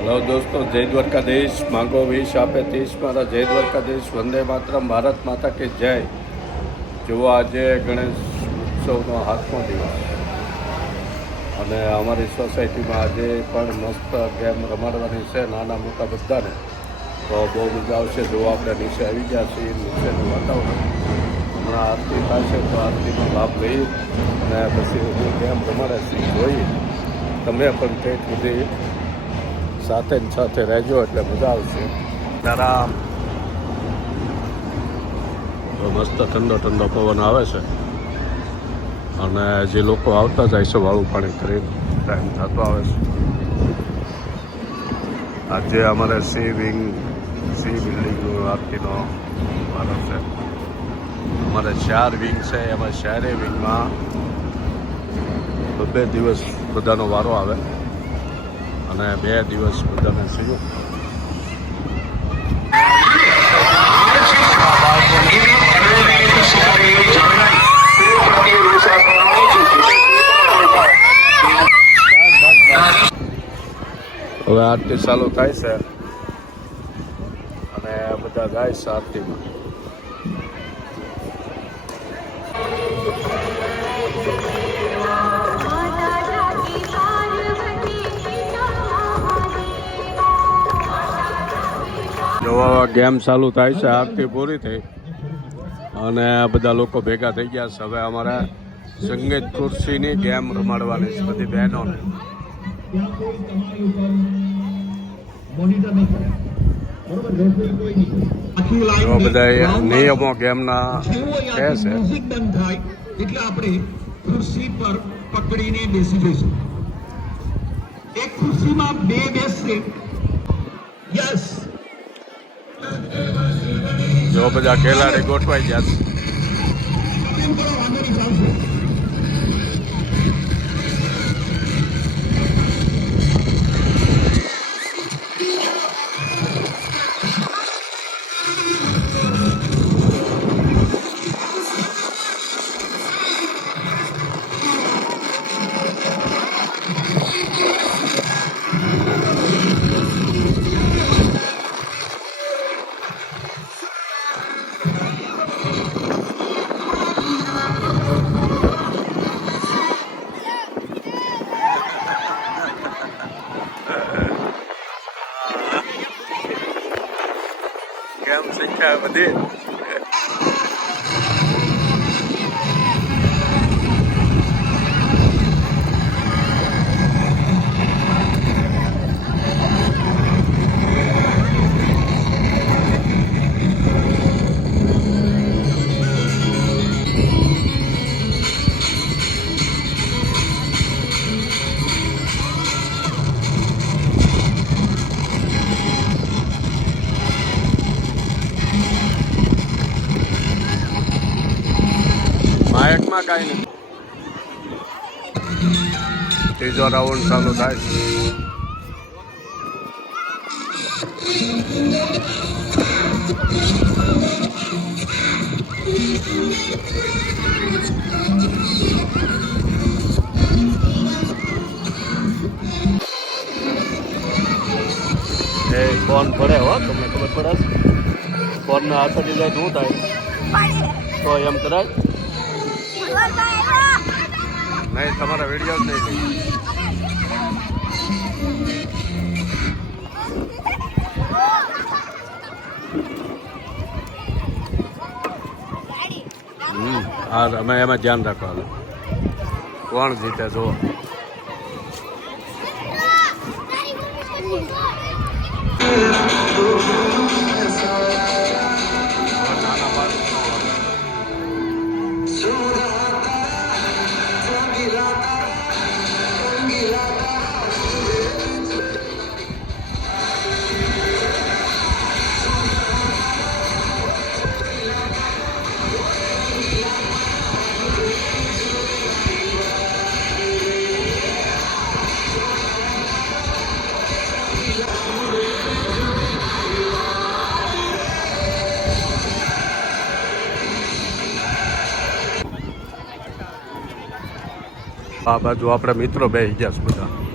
Hello दोस्तों, जय द्वारकाधीश। मांगो विश आपे 30 मारा जय द्वारकाधीश। वंदे मातरम। भारत माता के जय। जो आज गणेश उत्सवનો 7મો દિવસ અને અમારી સોસાયટીમાં આજે પણ મસ્ત ગેમ રમાડવાની છે નાના મોટા બધાને, તો બહુ મજા આવશે. જો આપણે નીચે આવી ગયા છીએ, નીચેનું વાતાવરણ હમણાં આરતી થશે તો આરતીનો લાભ લઈ અને પછી હું ગેમ રમાડે છે જોઈ. તમે પણ કંઈક બધી સાથે ને સાથે રહેજો એટલે મજા આવશે. આરામ તો મસ્ત ઠંડો ઠંડો પવન આવે છે અને જે લોકો આવતા જાય છે વાળું પાણી કરી ટાઈમ થતો આવે છે. આજે અમારે સી બિલ્ડિંગનું આરતીનો વારો છે. અમારે 4 વિંગ છે, એમાં 4 વિંગમાં 2 દિવસ બધાનો વારો આવે અને 2 દિવસ બધાને સીધું. હવે આરતી ચાલુ થાય છે અને બધા ગાય છે આરતીમાં. જો ગેમ ચાલુ થાય છે, આરતી પૂરી થઈ અને બધા લોકો ભેગા થઈ ગયા છે. હવે અમારે સંગીત ખુરશીની ગેમ રમાડવાની છે બધી બહેનોને. જો બધા નિયમો ગેમના કહે છે. એટલે આપણે ખુરશી પર પકડીને બેસી જઈશું. એક ખુરશીમાં 2 બેસશે. યસ. જો બધા ખેલાડી ગોઠવાઈ ગયા છે. ગેમ શીખ્યા બધી. માયકમાં કાંઈ નથી. ત્રીજો રાઉન્ડ ચાલુ થાય છે. એ ફોન પડે હો, તમને ખબર પડે? ફોનને હાથે ડિઝાઇન શું થાય તો એમ કરાય નહીં, તમારા વિડીયો જ નહીં થઈ. હા, અમે એમાં ધ્યાન રાખવાનું કોણ જીતે જો. આ બાજુ આપણા મિત્રો બેસી ગયા છે બધા.